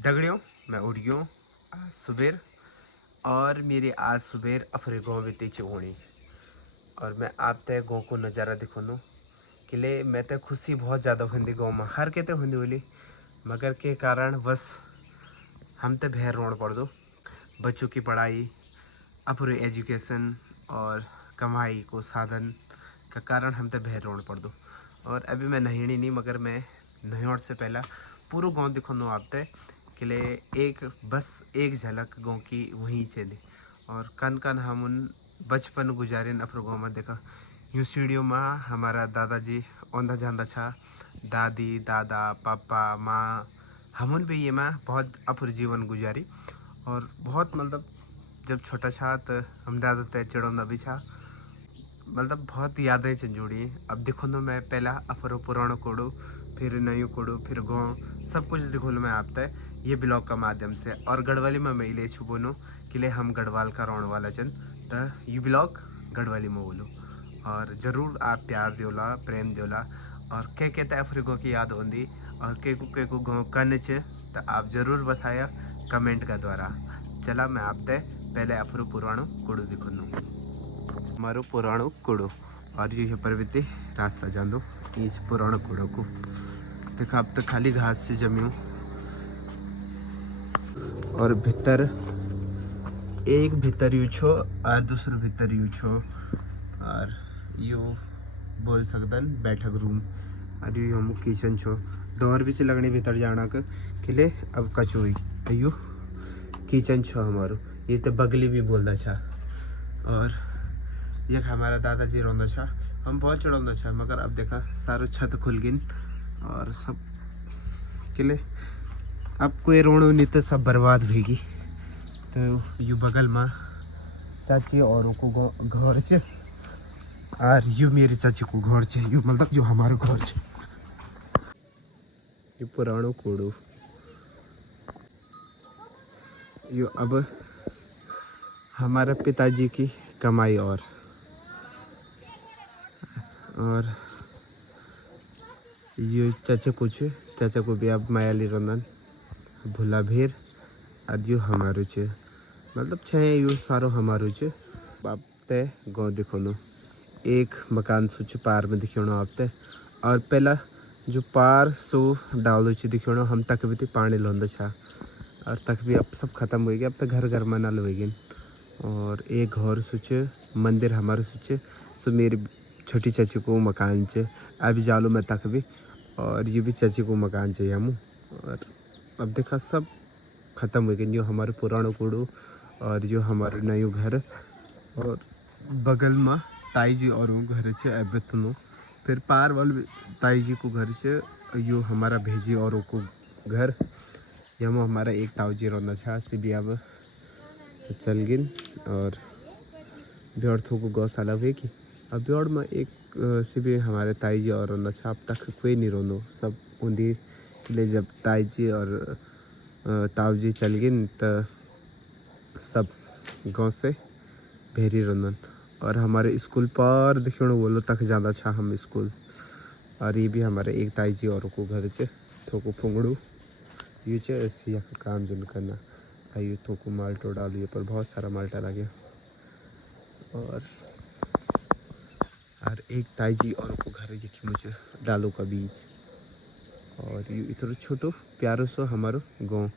दगड़ियों मैं उठ गयो आज सुबेर और मेरी आज सुबेर अपने गाँव बीती चोणी और मैं आप ते गाँव को नज़ारा दिखाऊँ किले मैं ते खुशी बहुत ज़्यादा हुंदी गाँव में हर के ते हुंदी बोली मगर के कारण बस हम ते बाहर रोड पड़ दो बच्चों की पढ़ाई अपनी एजुकेशन और कमाई को साधन का कारण हम ते बाहर रोड पड़ दो। और अभी मैं नहीनी नहीं मगर मैं नहाने से पहला पूरा गांव दिखाऊँ आप ते किले एक बस एक झलक गांव की वहीं से दी और कन कन हम उन बचपन गुजारिन अपने गाँव में देखा यूँ सीढ़ियों में हमारा दादाजी औंधा जांदा छा दादी दादा पापा माँ हमन भी ये में बहुत अपने जीवन गुजारी और बहुत मतलब जब छोटा छा तो हम दादा तय चढ़ौंदा भी छा मतलब बहुत यादें से जुड़ी। अब देखो ना मैं पहला अपरो पुरानो कोडो फिर नयो कोडो फिर गाँव सब कुछ दिखो मैं आप तय ये ब्लॉग का माध्यम से और गढ़वाली में मैं ले छू बोनो कि ले हम गढ़वाल का रोण वाला चन तो ये ब्लॉग गढ़वाली में बोलो और ज़रूर आप प्यार दोला प्रेम दोला और के कहते अफ्रीको की याद होंगी और के को गाँव कन तो आप ज़रूर बताया कमेंट का द्वारा। चला मैं आप तय पहले अपरो पुरानो कोडो दिखो हमारो पुरानो कूड़ो और ये प्रवृत्ति रास्ता जान दो इस पुरानो कूड़ो को देखो अब तो खाली घास से जमी हूँ और भीतर एक भीतर यू छो और दूसरो भीतर यू छो और यू बोल सकदन बैठक रूम और यू हम किचन छो डोर भी लगने भीतर जाना के खिले अब कचोई यू किचन छो हमारो ये तो बगली भी बोलता छा और यह हमारा दादाजी रोंदा छा हम बहुत चढ़ादा छा मगर अब देखा सारो छत खुल गिन और सब किले अब कोई रोणो नहीं तो सब बर्बाद होगी। तो यू बगल में चाची और को घर छे और यू मेरी चाची को घर छे यू मतलब जो हमारो घर छे ये पुरानो कोडो यू अब हमारे पिताजी की कमाई और ये चाचा को भी अब मायाली रंदन भूला भेर आज यू हमारो छे मतलब छे यू सारो हमारो छे। आप ते गाँव दिखोनो एक मकान सुच पार में दिखोनो आप ते और पहला जो पार सो डालो छे दिखोनो हम तक भी पानी लोंदो छा और तक भी अब सब खत्म हो गया अब तो घर घर में नल हो गए और एक घर सुचे मंदिर हमारे सुचे सो मेरी छोटी चाची को मकान छे अभी जालो मैं तक भी और ये भी चाची को मकान चाहिए हम और अब देखा सब ख़त्म हो गए जो हमारे पुरानो कूड़ो और जो हमारे नयो घर और बगल में ताई जी और घर छे एबतनो फिर पार वाले ताई जी को घर छे यो हमारा भेजी और को घर यहाँ हमारा एक ताऊ जी रोना छा से भी अब चल गिन और ब्यौड़ थोको गौशाला हुएगी अब ब्यौड़ में एक से भी हमारे ताई जी और नशा अब तक कोई नहीं रोनो सब उन्दी ले जब ताई जी और ताऊ जी चल गए तो सब गांव से भेरी रोनन और हमारे स्कूल पर देखियो बोलो तक ज़्यादा छा हम स्कूल और ये भी हमारे एक ताई जी और को घर से थोको फुंगड़ू ये ऐसी काम जुन करना आइए थोको माल्टो डालू ये पर बहुत सारा माल्टा लगे और एक ताई जी और को घर देखी मुझे डालो का बीज और ये इतना छोटो प्यारो सो हमारो गाँव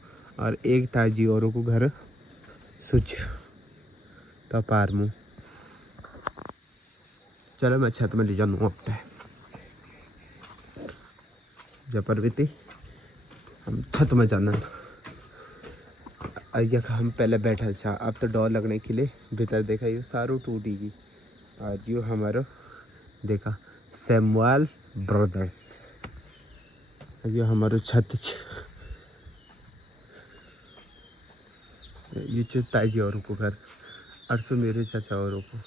और एक ताई जी और को घर सुच तो पार मुँह चलो मैं छत में ले जाऊँ अपने जपर बीती हम छत में जाना हम पहले बैठा छा अब तो डर लगने के लिए भीतर देखा ये सारो टूटेगी और यो हमारो देखा सैमुअल ब्रदर्स ये हमारो छत ये ताजी और को घर अरसो मेरे चाचा और को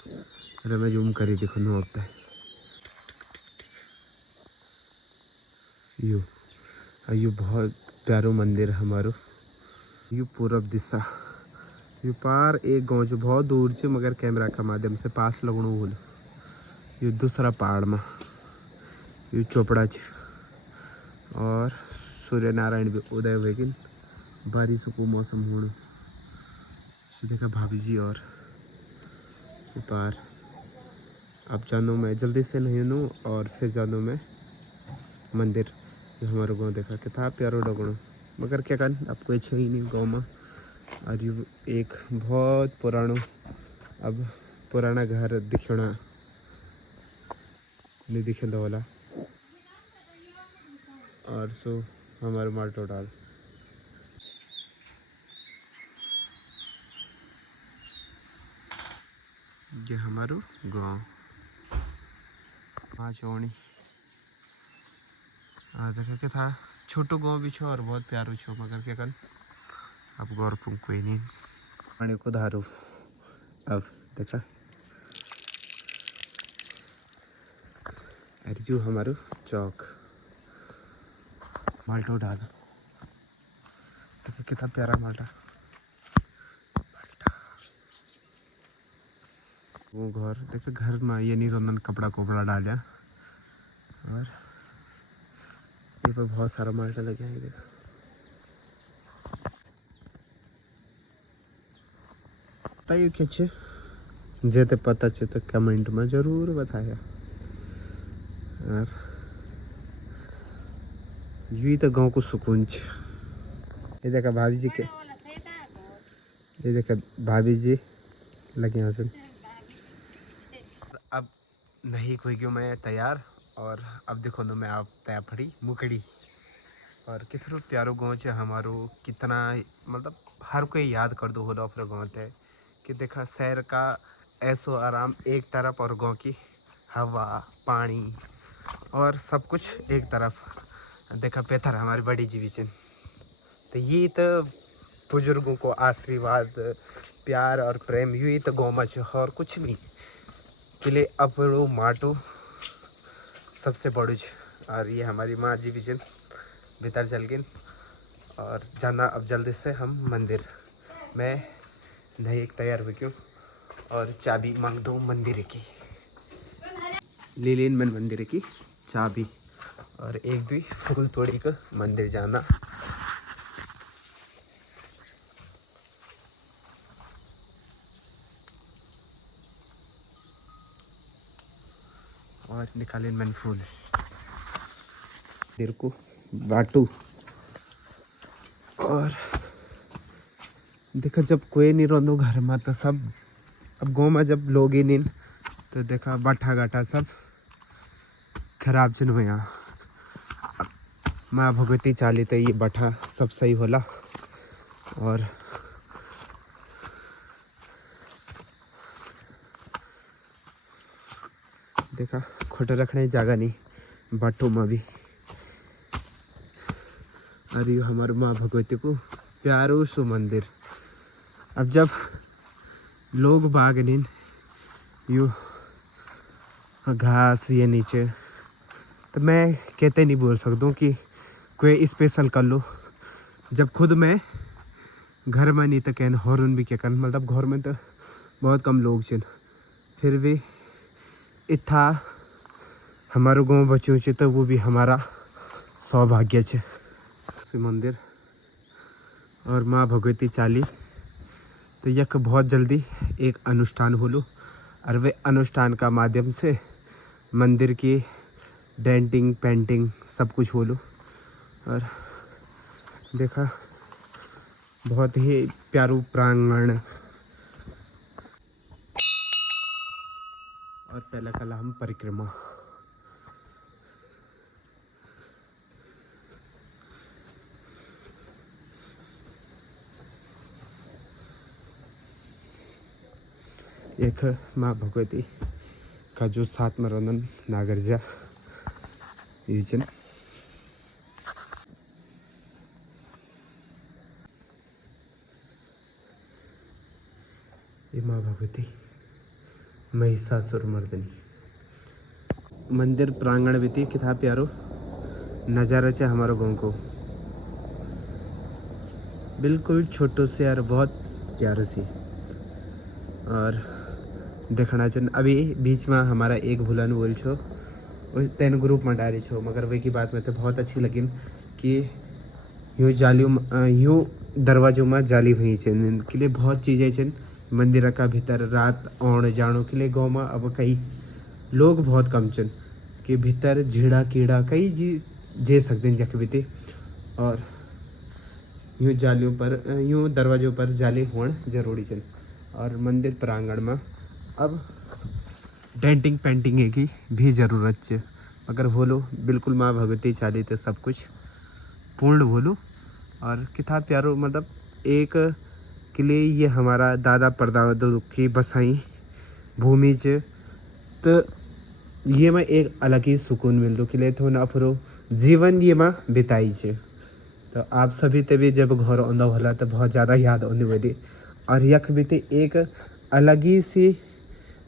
अरे मैं जूम करी देखो नो अब यो बहुत प्यारो मंदिर हमारो यू पूरब दिशा यू पार एक गांव जो बहुत दूर से मगर कैमरा का माध्यम से पास लगणु बोल ये दूसरा पहाड़ में यू चोपड़ा और सूर्य नारायण भी उदय हुए बारिश को मौसम होने से देखा भाभी जी और पार। अब जानो मैं जल्दी से नहीं नू और फिर जानो मैं मंदिर हमारे गाँव देखा कि था प्यारो डगणो मगर क्या कर अब कोई छे ही नहीं गाँव में। और यू एक बहुत पुरानो अब पुराना घर दिखना नहीं दिखे वाला। और सो हमारे माल्टो डाल ये हमारो गाँव हाँ चौनी देखा क्या था छोटो गाँव भी छो और बहुत प्यारो छो मगर क्या कर अब गौर पुंग कोई नहीं पानी को धारू। अब देखा अर्जू हमारो चौक माल्टो डाल देखा कितना प्यारा माल्टा वो घर देखा घर में ये नहीं रोनन कपड़ा कोपड़ा डालिया और ये पर बहुत सारा माल्टा लगे हैं देखा। बताइए क्या जेते पता चे तो कमेंट में जरूर बताया। और यही तो गांव को सुकून छ। ये देखा भाभी जी के ये देखा भाभी जी लगे हैं सुन। अब नहीं कोई क्यों मैं तैयार और अब देखो ना मैं आप तैयार फड़ी मुकड़ी और कितना प्यारो गाँव है हमारो कितना मतलब हर कोई याद कर दो होला अपने गाँव थे कि देखा शहर का ऐसो आराम एक तरफ और गाँव की हवा पानी और सब कुछ एक तरफ देखा बेहतर हमारी बड़ी जीविचन। तो ये तो बुजुर्गों को आशीर्वाद प्यार और प्रेम यही तो गाँव में और कुछ नहीं किले अपड़ो माटो सबसे बड़ू और ये हमारी माँ जीविचन भीतर चल गए और जाना अब जल्दी से हम मंदिर। मैं नहीं एक तैयार हुई क्यों और चाबी मांग दो मंदिर की ले लेन मन मंदिर की चाबी और एक दुई फूल तोड़ी कर मंदिर जाना। और निकाले मन फूल मंदिर को बाटू और देखा जब कोई नहीं रोंदो घर में तो सब अब गाँव में जब लोग ही नहीं तो देखा बाठा गाठा सब खराब चन हो यहाँ माँ भगवती चाली तो ये बाठा सब सही होला। और देखा खोटे रखने जगह नहीं बाटों में भी। अरे हमारे माँ भगवती को प्यारो सो मंदिर। अब जब लोग बाग नहीं यू घास ये नीचे तो मैं कहते नहीं बोल सकता हूँ कि कोई स्पेशल कर लो जब खुद मैं घर में नहीं तो कहन हॉर्न भी क्या कर मतलब घर में तो बहुत कम लोग चन फिर भी इतना हमारे गाँव बच्चों से तो वो भी हमारा सौभाग्य है। मंदिर और माँ भगवती चाली तो यक बहुत जल्दी एक अनुष्ठान होलो और वे अनुष्ठान का माध्यम से मंदिर की डेंटिंग पेंटिंग सब कुछ होलो। और देखा बहुत ही प्यारू प्रांगण और पहला कला हम परिक्रमा एक माँ भगवती का जो साथ में रनन नागरजा यूजन ये माँ भगवती महिषासुर मर्दनी मंदिर प्रांगण भी थी कितना प्यारो नज़ारा है हमारे गाँव को बिल्कुल छोटो से यार बहुत प्यारो सी। और देखना चाहिए अभी बीच में हमारा एक भूलन बोल छो तेन ग्रुप में डाली छो मगर वे की बात में तो बहुत अच्छी लगी कि यूँ जालियों यूँ दरवाजों में जाली हुई छन के लिए बहुत चीज़ें छन मंदिर का भीतर रात आने जाने के लिए गाँव में अब कई लोग बहुत कम छन कि भीतर झीड़ा कीड़ा कई जी जे सकते हैं जख भी और यूँ जालियों पर यूँ दरवाजों पर जाली होना जरूरी छन। और मंदिर प्रांगण में अब डेंटिंग पेंटिंग की भी ज़रूरत है। अगर बोलो बिल्कुल माँ भगवती चाली तो सब कुछ पूर्ण बोलो। और कितना प्यारो मतलब एक के लिए ये हमारा दादा परदादा की बसाई भूमि से तो ये में एक अलग ही सुकून मिल दो के लिए तो ना अपरो जीवन ये में बिताई छे। तो आप सभी तभी जब घर आंदा होला तो बहुत ज़्यादा याद आने वाली और यख भी ते एक अलग ही सी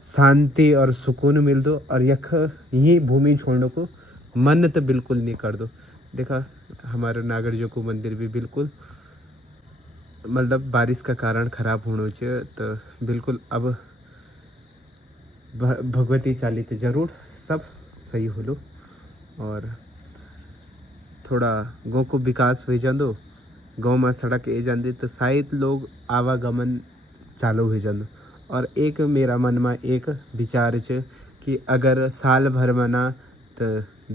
शांति और सुकून मिल दो और यख ये भूमि छोड़ने को मन तो बिल्कुल नहीं कर दो। देखा हमारे नागड़ जो को मंदिर भी बिल्कुल मतलब बारिश का कारण खराब होने चाहिए तो बिल्कुल अब भगवती चाली तो जरूर सब सही हो लो और थोड़ा गाँव को विकास हो जादो। गाँव में सड़क ए जाती तो शायद लोग आवागमन चालू हो जादो। और एक मेरा मन में एक विचार है कि अगर साल भर में ना तो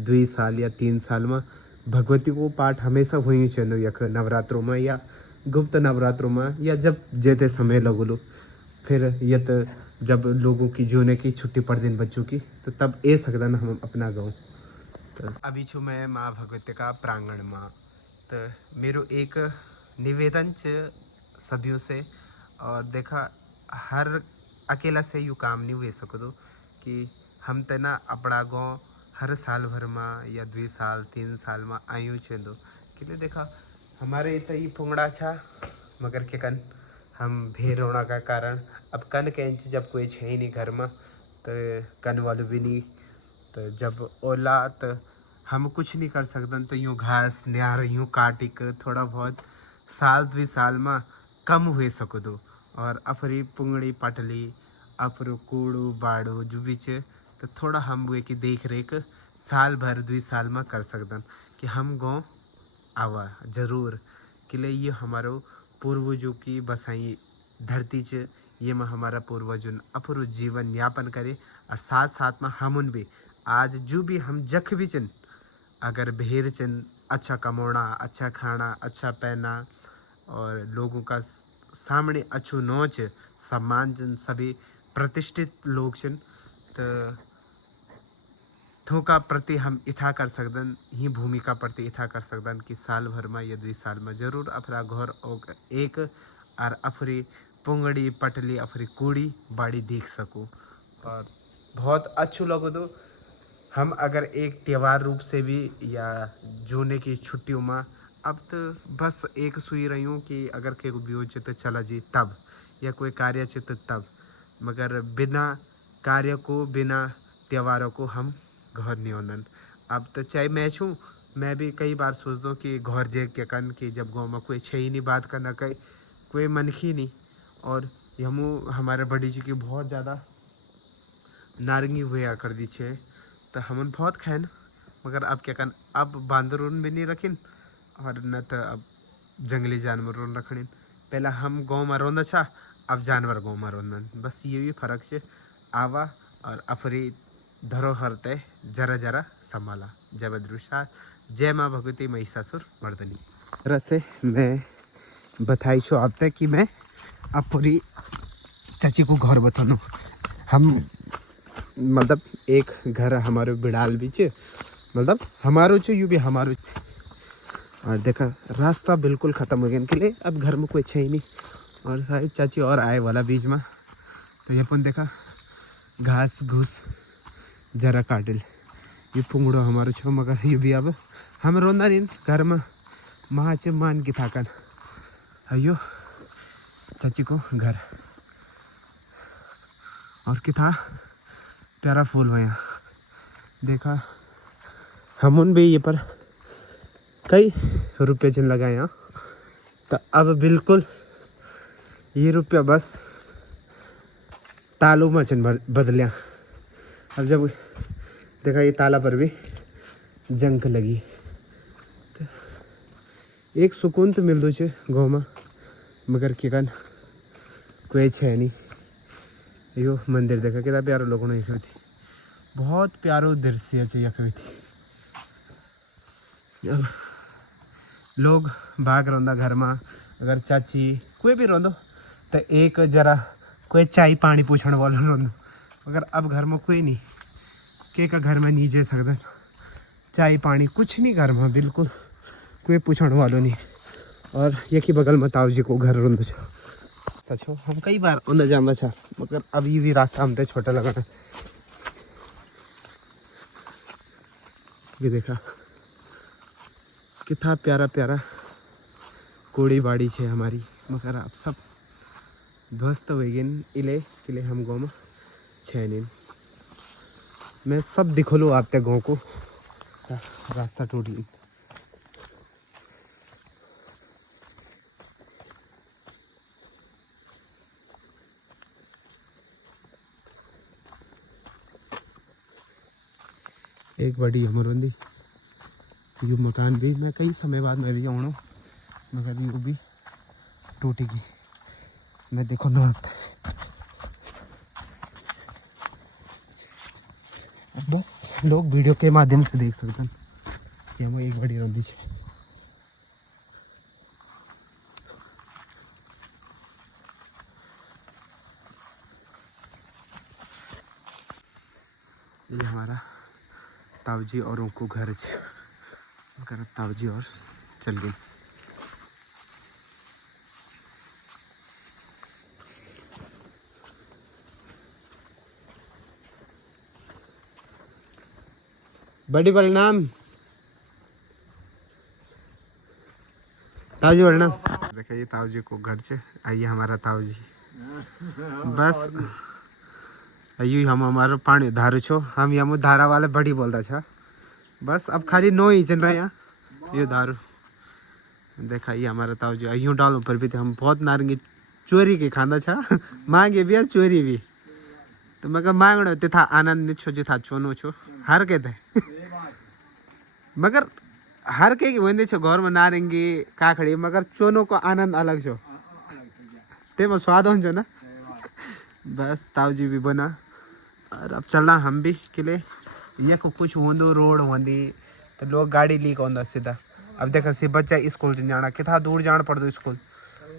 2 साल या 3 साल में भगवती को पाठ हमेशा हुई चलो यख नवरात्रों में या गुप्त नवरात्रों में या जब जेते समय लगो लो फिर ये तो जब लोगों की जोने की छुट्टी पड़ दिन बच्चों की तो तब ए सकता ना हम अपना गाँव। तो अभी छू मैं माँ भगवती का प्रांगण में तो मेरो एक निवेदन सभियों से और देखा हर अकेला से यू काम नहीं हुए सको दो कि हम ते ना अपना गाँव हर साल भर में या 2 साल 3 साल में आयु चेंदो कि लिए देखा हमारे इतना ही पुंगड़ा छा मगर के कन हम भेड़ होना का कारण अब कन के जब कोई है ही नहीं घर में तो कन वालों भी नहीं तो जब ओला तो हम कुछ नहीं कर सकते तो यूँ घास न्यार यूँ काटी कर थोड़ा बहुत साल 2 साल में कम हुए सको दो। और अपरी पुंगड़ी पटली अपरो कूड़ू बाड़ू जो भी चे तो थोड़ा हम हुए की देख रेख साल भर 2 साल में कर सकते कि हम गाँव आवा जरूर कि लिए ये हमारो पूर्वजों की बसाई धरती च ये में हमारा पूर्वजों अपरो जीवन यापन करे और साथ साथ में हम भी आज जो भी हम जख भी चन अगर भेड़ चन अच्छा कमाना अच्छा खाना अच्छा पहना और लोगों का सामने अच्छू नोच सम्मान चन सभी प्रतिष्ठित लोग चन तो थोका प्रति हम इथा कर सकदन ही भूमिका प्रति इथा कर सकदन कि साल भर में या 2 साल में जरूर अपना घर एक और अपनी पुंगड़ी पटली अपनी कूड़ी बाड़ी देख सकूँ। और बहुत अच्छू लगो दो हम अगर एक त्यौहार रूप से भी या जोने की छुट्टियों में अब तो बस एक सुई रही हूँ कि अगर के भी चित्र चला जी तब या कोई कार्य चित्र तब मगर बिना कार्य को बिना त्योहारों को हम घर नहीं होनन। अब तो चाहे मैं छूँ मैं भी कई बार सोचता हूँ कि घर जे के कन कि जब गाँव में कोई छे ही नहीं बात करना कोई मनखी नहीं और हमू हमारे बड़ी जी की बहुत ज़्यादा नारंगी हुआ कर दी छे तो हमन बहुत खैन मगर अब क्या कन अब बांदरून भी नहीं रखिन और न तो अब जंगली जानवर रखनी पहला हम गाँव में रोंदा छा अब जानवर गाँव में रोंदन बस ये भी फर्क है आवा और अपरी धरोहर ते जरा जरा संभाला। जय बद्रुषा जय माँ भगवती महिषासुर मर्दनी। तरह से मैं बताई छो अब तक कि मैं अब पूरी चाची को घर बताऊँ हम मतलब एक घर हमारे बिड़ाल भी चे मतलब हमारो चे यू भी हमारो और देखा रास्ता बिल्कुल ख़त्म हो गया के लिए अब घर में कोई छे ही नहीं और शायद चाची और आए वाला बीच में तो ये अपन देखा घास घूस जरा काटिल ये पुंगड़ो हमारो छो मगर ये भी अब हम रोंदा नहीं घर में महा चे मान की थाकन अयो चाची को घर और कितना प्यारा फूल भैया देखा हम भी ये पर कई रुपये जन लगाए यहाँ तो अब बिल्कुल ये रुपया बस तालों में चन बदलिया। अब जब देखा ये ताला पर भी जंग लगी तो एक सुकून तो मिल दो गाँव में मगर किकन कोई है नहीं। यो मंदिर देखा कितना प्यारो लोगों ने थी, बहुत प्यारो दृश्य है यख थी। अब लोग भाग रोंदा घर में, अगर चाची कोई भी रोंदो तो एक जरा कोई चाय पानी पूछने वाला रोंदो, मगर अब घर में कोई नहीं, के का घर में नहीं जा सकता चाय पानी कुछ नहीं घर में, बिल्कुल कोई पूछने वालों नहीं। और यही बगल में ताऊ जी को घर रोंदो छो। सच हो हम कई बार उन्हें जाना था, मगर अभी भी रास्ता हमसे छोटा लगा है। ये देखा कितना प्यारा प्यारा कोड़ी बाड़ी है हमारी, मगर आप सब ध्वस्त हो गए इले हम गाँव में छः नहीं। मैं सब दिखोलू आपते गाँव को, रास्ता टूट गई। एक बड़ी हमरबंदी यू मकान भी मैं कई समय बाद मैं भी आऊँ, मगर यू भी टूटेगी। मैं देखो ना बस लोग वीडियो के माध्यम से देख सकते हैं कि हम एक बड़ी रंदी है। ये हमारा ताऊजी और उनको घर है, मगर ताऊजी और चल गई। बड़ी प्रणाम ताऊजी, प्रणाम। देखिए ये ताऊजी को घर से आइए हमारा ताऊजी, बस आइए हम हमारा पानी धारू छो, हम यम धारा वाले बड़ी बोलता था, बस अब खाली नो ही चल रहा है यहाँ ये धारू। देखा ये हमारा ताऊजी यूँ डाल ऊपर भी थे, हम बहुत नारंगी चोरी के खाना था मांगे भी और चोरी भी, तो मैं मांगने होते था आनंद छो जो था चोनो छो हर के थे मगर हर के वही छो घर में नारंगी काखड़ी, मगर चोनो को आनंद अलग छो, ते में स्वाद हो ना। बस ताऊजी भी बना और अब चलना हम भी किले ये को कुछ होंदो रोड होंदी तो लोग गाड़ी ली होंदा सीधा। अब देखा सी बच्चा स्कूल जाना कितना दूर जाना पड़ता स्कूल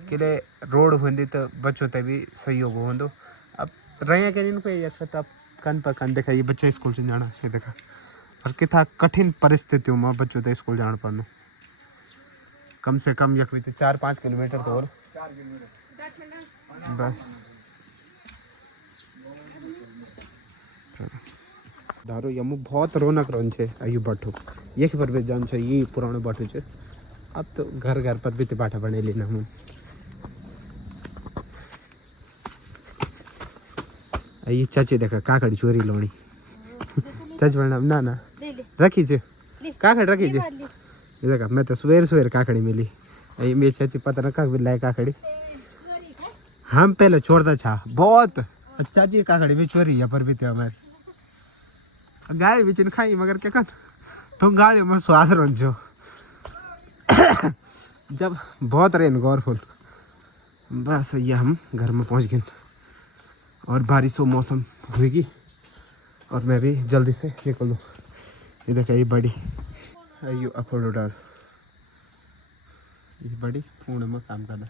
किले रोड होंदी तो बच्चों ते भी सहयोग होंदो। अब रहे के इनको ये तब कन पर कन देखा ये बच्चा स्कूल जाना ये देखा, और कितना कठिन परिस्थितियों में बच्चों ते स्कूल जाना पड़ना, कम से कम यक भी 4-5 किलोमीटर तो और बस। धारो यमु बहुत रौनक रोन छे आयु बाटू ये पर भी जान छे, ये पुरानो बाटू छे। अब तो घर घर पर भी बाटा बने लेना हम। ये चाची देखा काकड़ी चोरी लोनी चाची बना ना ना रखी छे काकड़ी रखी छे। ये देखा मैं तो सवेर सवेर काकड़ी मिली, ये मेरी चाची पता ना कब लाए काकड़ी, हम पहले छोड़ता छा बहुत चाची काकड़ी भी चोरी है पर भी थे हमारे गाय भी चिन खाई, मगर क्या कर तुम गाड़ी में स्वाद रंजो जब बहुत रेन गौरफुल। बस ये हम घर में पहुंच गए और बारिश हो मौसम होगी और मैं भी जल्दी से निकल दूँ। ये देखा ये बड़ी यू अफोर्डो डाल ये बड़ी पूर्ण में काम करना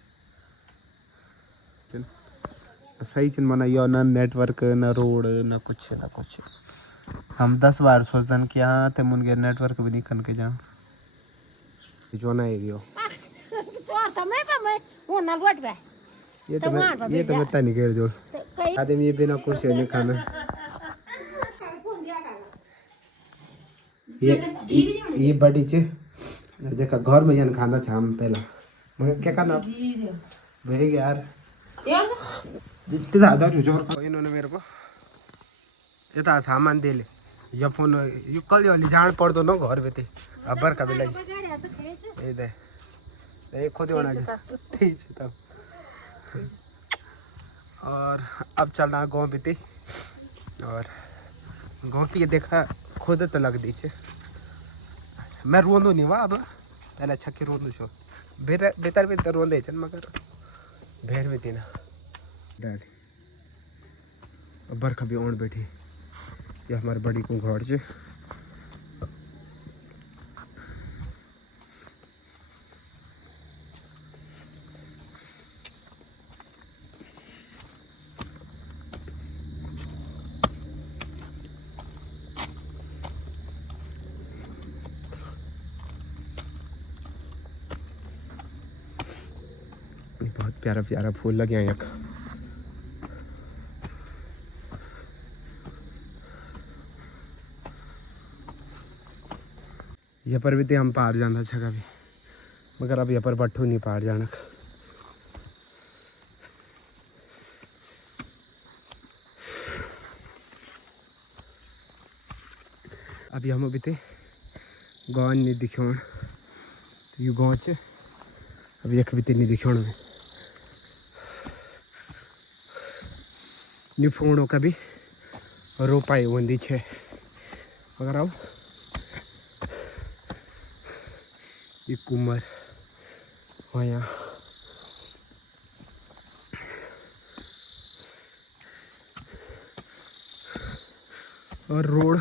सही चिन मना यो ना नेटवर्क ना रोड ना कुछ ना कुछ। हम 10 बार सोचते कि हाँ ते मुनगे नेटवर्क भी नहीं खन के जा जो ना है यो ये तो मैं नहीं कर जोड़ आदमी ये बिना कुर्सी नहीं खाना। ये बड़ी चे देखा घर में जान खाना था हम पहला, मगर क्या करना भाई यार जितने ज़्यादा जोर इन्होंने मेरे को यता सामान दे ले या फोन यू कल वाली जान पड़ दो ना घर पे अबर का भी लगी ये दे ये खुद होना ठीक है तब। और अब चलना गाँव बीते और गाँव की देखा खुद तो लग दीचे मैं रोंदू नहीं वहाँ अब पहले छक्के रोंदू छो बेहतर बेहतर रोंदे छन, मगर बहर में थी ना डैडी अब बरखा भी ओण बैठी। ये हमारे बड़ी को घर च बहुत प्यारा प्यारा फूल लगे हैं यहाँ। यहाँ पर भी तो हम पार जाना अच्छा भी मगर अब यहाँ पर बट्ठू नहीं पार जाना। अब हम भी थे गाँव नहीं दिखा यू गाँव च अब यख भी नहीं दिखा में न्यू फोनों का भी रोपाई होंगी छे मगर अब ये कुमर वहाँ और रोड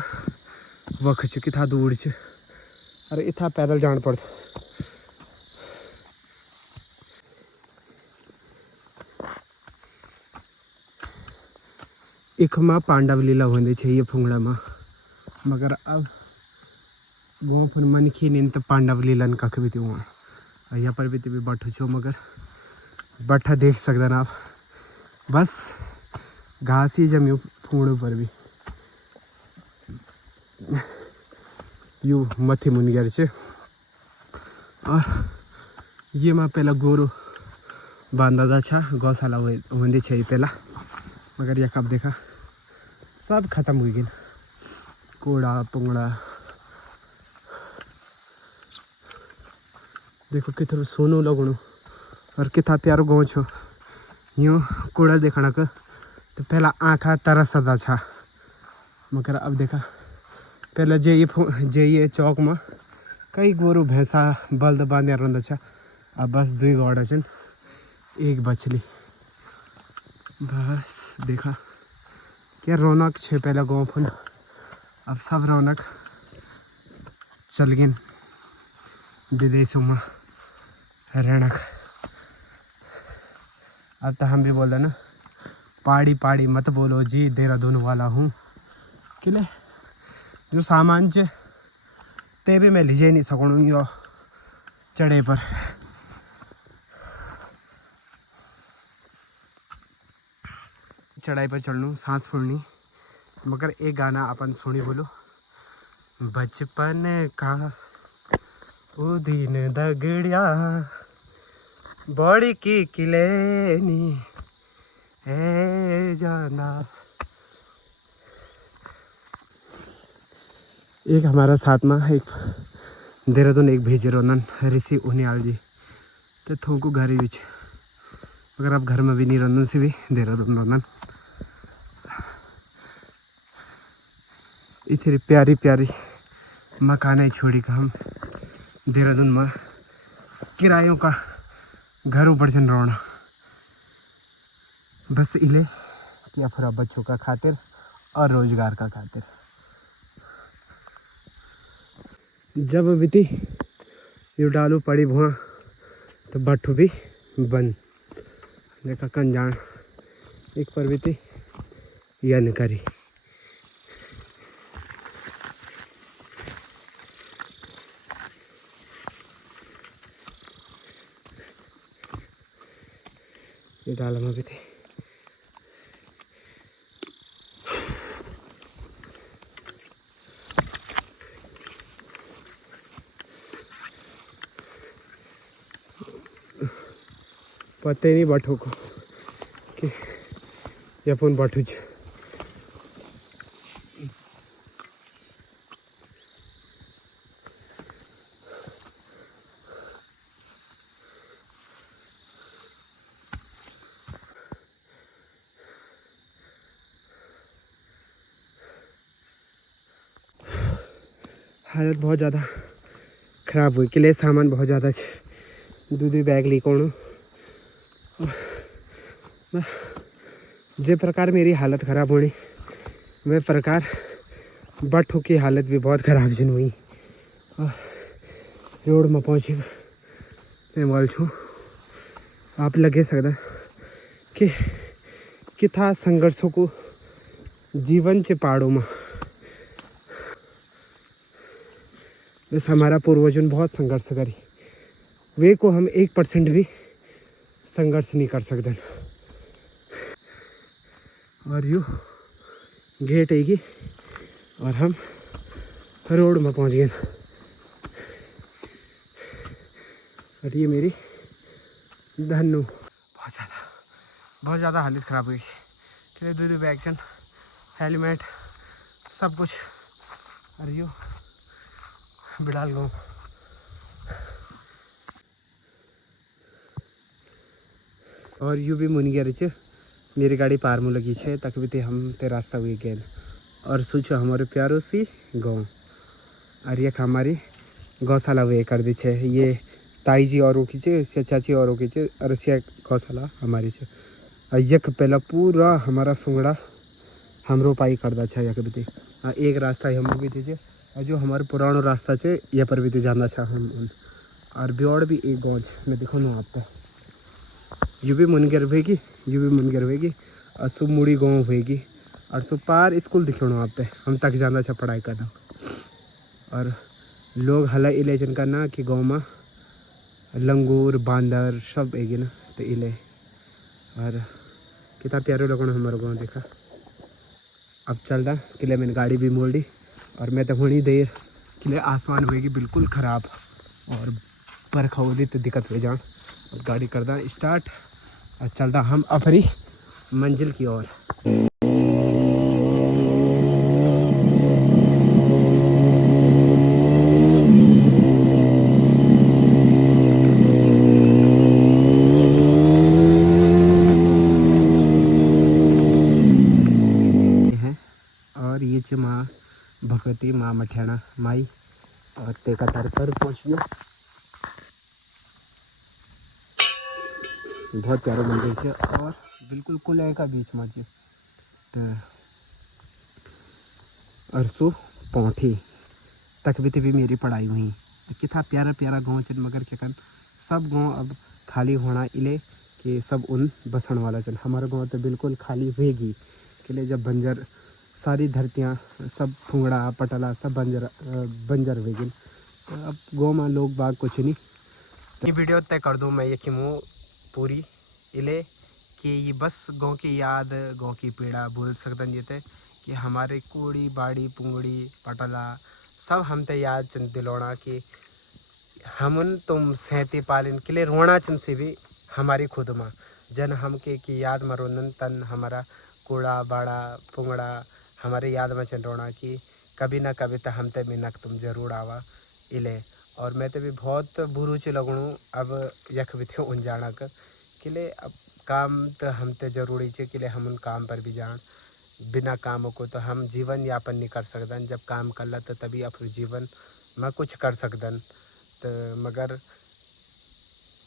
वख च किथा दूर च अरे इतना पैदल जान पड़ता। एक माँ पांडव लीला होंगे छे ये फुंगड़ा माँ मगर अब वो फिर मन की नहीं तो पांडव लीला कख भी थी वहाँ यहाँ पर भी बैठो छो मगर बैठा देख सकते ना आप बस घास ही जमी फूंगड़ों पर भी यू मथी मुनगर छे। और ये माँ पहला गोरू बांधा था छा गौशाला होंगी छे पहला मगर यह कब देखा सब खत्म हो गई कोड़ा पुंगड़ा देखो कितना सोनू लगणु और कितना प्यारो गाँव छो यूँ कूड़ा देखना का तो पहला आँखा तरसदा छा मगर अब देखा पहले जे ये चौक में कई गोरु भैंसा बल्द बांधे रहा छा अब बस 2 गौड़ा छन 1 बछली बस देखा क्या रौनक छे पहला गाँव फुल अब सब रौनक चल गई विदेशों में रहना। अब तो हम भी बोल रहे ना पहाड़ी पहाड़ी मत बोलो जी देहरादून वाला हूँ किले जो सामान च ते भी मैं लीजे नहीं सकूँ यो चढ़े पर चढ़ाई पर चढ़नू सांस फूलनी मगर एक गाना अपन सुनी बोलो बचपन का वो दिन दगड़िया बड़ी की किलेनी है जाना। एक हमारा साथ में एक देहरादून एक भेजे रोनन ऋषि उनियाल जी तो थोंको घर ही मगर अब घर में भी नहीं रंदन से भी देहरादून रोनन इतनी प्यारी प्यारी मकान है छोड़ी का हम देहरादून में किरायों का घर ऊपर चल रोना बस इले कि अफरा बच्चों का खातिर और रोजगार का खातिर जब बीती यू डालू पड़ी भुआ तो बट्ठू भी बंद देखा कन जान एक पर बीती यन करी ये डाल में भी थे पते नहीं बठो को कि अपन बठू हालत बहुत ज़्यादा ख़राब हुई किले सामान बहुत ज़्यादा दूधी बैग ली कौन जे प्रकार मेरी हालत ख़राब होनी वे प्रकार बट्ठों की हालत भी बहुत ख़राब जिन हुई। रोड में पहुँची मैं वाल छू आप लगे सकता कि कितना संघर्षों को जीवन के पहाड़ों में बस हमारा पूर्वजों बहुत संघर्ष करी वे को हम 1% भी संघर्ष नहीं कर सकते। और यू गेट आएगी और हम रोड में पहुंच गए। और ये मेरी धन्नू बहुत ज़्यादा हालत ख़राब हुई कि दो वैक्सीन हेलमेट सब कुछ। और यू बिड़ाल गाँव और यू भी मुन गया रही मेरी गाड़ी पार में लगी है तक भी हम ते रास्ता हुई गए और सोचो हमारे प्यारों सी गाँव और ये हमारी गौशाला वे कर दी है। ये ताई जी और की चाची और की और गौशाला हमारी है। और यक पहला पूरा हमारा सुंगड़ा हम रोपाई कर दा यक भी एक रास्ता हम भी दीजिए और जो हमारे पुराना रास्ता है ये पर भी जाना चाह हम और ब्योड़ भी एक गाँव मैं दिखा ना आपका यू भी मुनगर होगी यू भी मुनगर होगी और सु मुड़ी गाँव होगी और सु पार स्कूल दिखो आप पे हम तक जाना था पढ़ाई करना। और लोग हला इले जिनका ना कि गाँव में लंगूर बांदर सब एगी ना तो इले और कितना प्यारे लोगों ने हमारा गाँव देखा। अब चल रहा किले मैंने गाड़ी भी मोड़ दी और मैं तो होनी देर किले आसमान होएगी बिल्कुल ख़राब और बरखा हो दी तो दिक्कत हो जाए। गाड़ी करदा स्टार्ट और चलता हम अपनी मंजिल की ओर। और ये च माँ भगवती माँ मठियाना माई और तेका तर पर पहुँच गया। बहुत प्यारा मंदिर है और बिल्कुल कुल का बीच में अरसू पौठी तक भी मेरी पढ़ाई हुई। कितना प्यारा प्यारा गाँव चल मगर क्या सब गांव अब खाली होना इले कि सब उन बसन वाला चल। हमारा गांव तो बिल्कुल खाली होएगी कि जब बंजर सारी धरतियाँ सब फुंगड़ा पटला सब बंजर होएगी। तो अब गाँव में लोग बाग कुछ नहीं। ये वीडियो तय कर दूँ मैं ये कि मुँह पूरी इले कि ये बस गाँव की याद गाँव की पीड़ा बोल सकते जीते कि हमारे कूड़ी बाड़ी पुंगड़ी पटला सब हम ते याद चंद दिलौना कि हमन तुम सहती पालिन के लिए रोना चंद से भी हमारी खुद माँ जन हम के की याद मरोनन तन हमारा कूड़ा बाड़ा पुंगड़ा हमारे याद में चंद रोना कि कभी ना कभी तो हम ते मिनक तुम जरूर आवा इले। और मैं तो भी बहुत बुरू च लगणू अब यख भी थे उन जाना का किले अब काम तो हम तो जरूरी है कि हम उन काम पर भी जान बिना कामों को तो हम जीवन यापन नहीं कर सकते। जब काम कर ला तो तभी अपने जीवन में कुछ कर सकते। तो मगर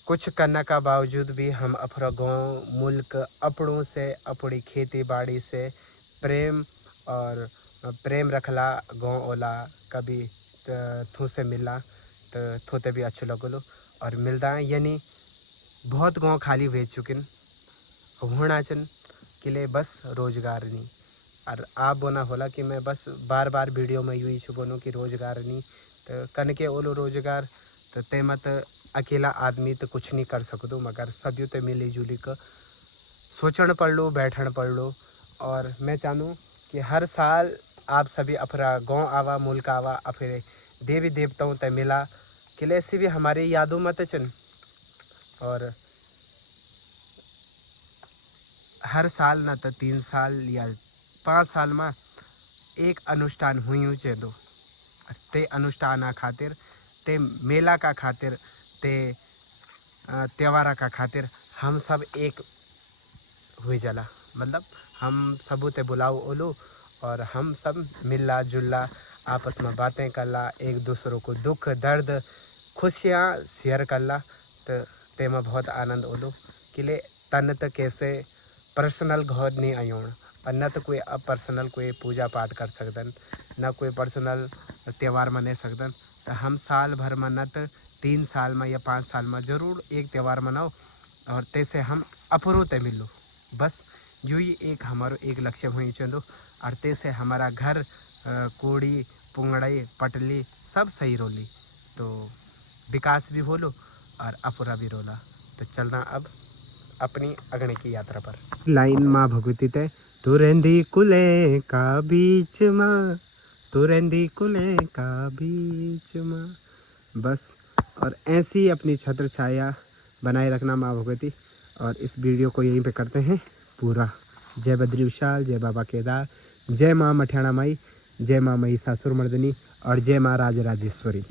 कुछ करने का बावजूद भी हम अपना गाँव मुल्क अपनों से अपनी खेती बाड़ी से प्रेम और प्रेम रखला गाँव ओला कभी थू से मिला तो थोते भी अच्छे लगलो और मिलता है यानी बहुत गांव खाली हुए चुकिन होना चन के लिए बस रोजगार नहीं। और आप बोना होला कि मैं बस बार बार वीडियो में यूँ ही बोलूँ कि रोजगार नहीं तो कन के ओलो रोजगार तो ते मत अकेला आदमी तो कुछ नहीं कर सकदो मगर सभी तो मिली जुली कर सोचण पड़ लो बैठन पड़ लो। और मैं चाहूँ कि हर साल आप सभी अपना गाँव आवा मुल्क आवा अपने देवी देवताओं तय मिला किले से भी हमारी यादों मत चन। और हर साल ना तो 3 साल या 5 साल में एक अनुष्ठान हुई चेदो ते अनुष्ठान खातिर ते मेला का खातिर ते त्योहारा का खातिर हम सब एक हुए जला मतलब हम सबू ते बुलाओ ओलो और हम सब मिलला जुलला आपस में बातें करला एक दूसरों को दुख दर्द खुशियाँ शेयर करला तो ते में बहुत आनंद ओलो किले तन तो कैसे पर्सनल घर नहीं आयोण और न तो कोई पर्सनल कोई पूजा पाठ कर सकदन न कोई पर्सनल त्यौहार मना सकदन। तो हम साल भर में न तो 3 साल में या 5 साल में जरूर एक त्यौहार मनाओ और तैसे हम अपरो ते मिलो। बस जो ही एक हमारो एक लक्ष्य हुई चंदो और तैसे हमारा घर कोड़ी पुंगड़ई पटली सब सही रोली तो विकास भी होलो और अपुरा भी रोला। तो चलना अब अपनी अगने की यात्रा पर। लाइन माँ भगवती ते तू रेंदी कुले का बीच माँ, तू रेंदी कुले का बीच माँ। बस और ऐसी ही अपनी छत्र छाया बनाए रखना माँ भगवती। और इस वीडियो को यहीं पे करते हैं पूरा। जय बद्री विशाल, जय बाबा केदार, जय माँ मठियाणा माई, जय माँ महिषासुर मर्दिनी और जय माँ राजराजेश्वरी।